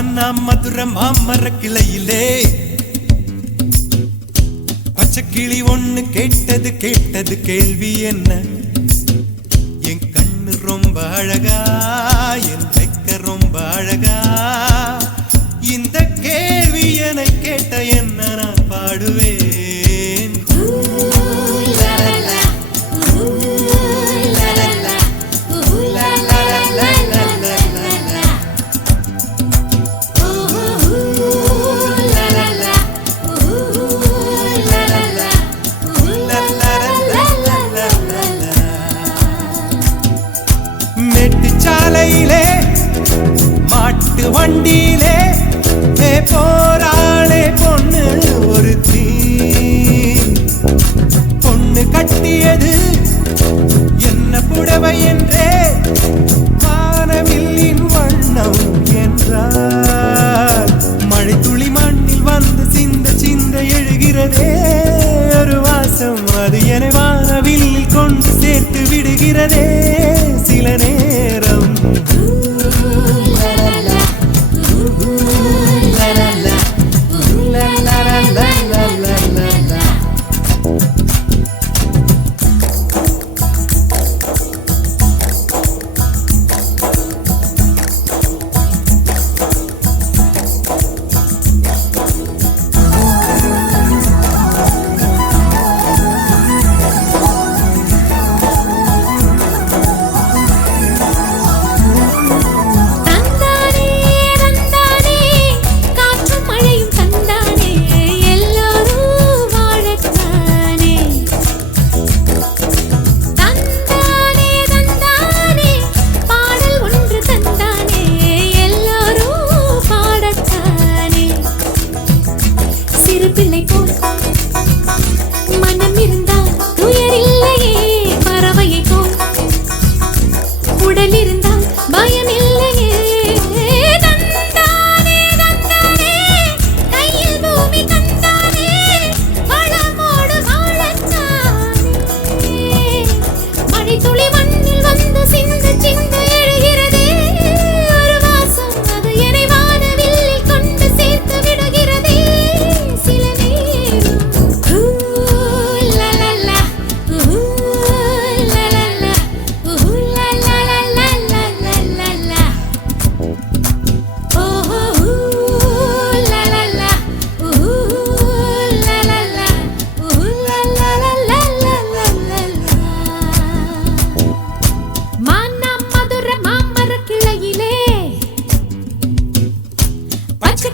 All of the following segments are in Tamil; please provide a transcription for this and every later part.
மானா மதுர மாமர கிளையிலே பச்சை கிளி ஒண்ணு கேட்டது கேட்டது கேள்வி என்ன? என் கண்ணு ரொம்ப அழகா, என் வெக்க ரொம்ப அழகா, இந்த கேள்வி என கேட்ட என்ன நான் பாடுவேன். சாலையிலே மாட்டு வண்டியிலே போராளே பொண்ணு ஒருத்தி. பொண்ணு கட்டியது என்ன புடவை என்றே வானவில்லின் வண்ணம் என்றார். மழை துளி மண்ணில் வந்து சிந்த சிந்த எழுகிறதே ஒரு வாசம், அது என வானவில்லில் கொண்டு சேர்த்து விடுகிறதே சில நேரம்.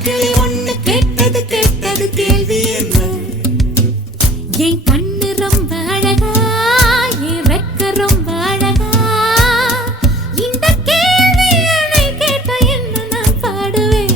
கிளி ஒண்ணு கேட்டது கேட்டது கேள்வி என்ன? என் கண்ணு ரொம்ப அழகா, என் ரெக்க ரொம்ப அழகா, இந்த கேள்வி என்னை கேட்ட என்ன நான் பாடுவேன்.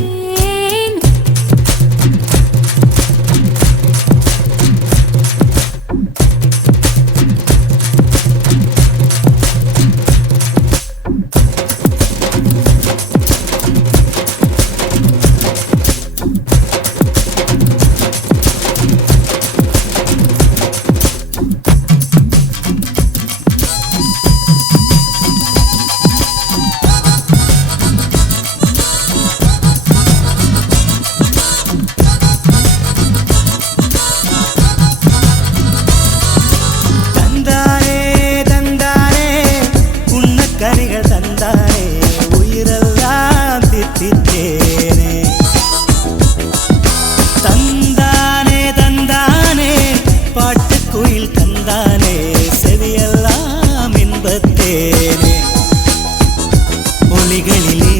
ஒலிகளிலே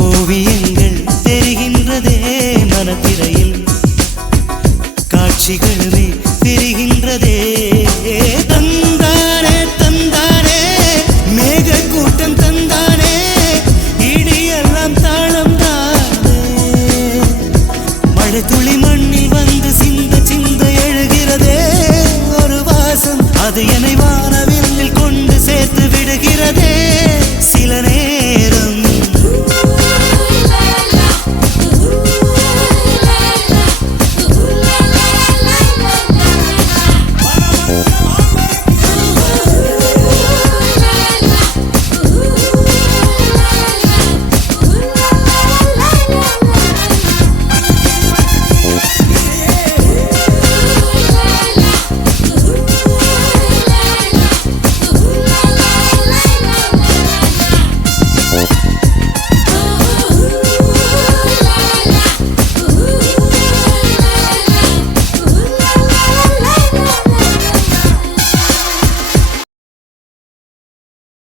ஓவியங்கள் தெரிகின்றதே, மனத்திரையில் காட்சிகளுமே தெரிகின்றதே. தந்தானே தந்தானே மேக கூட்டம் தந்தானே, இடியெல்லாம் தாளம் தானே. மழை துளி மண்ணில் வந்து சிந்த சிந்த எழுகிறதே ஒரு வாசம், அது என்னை வான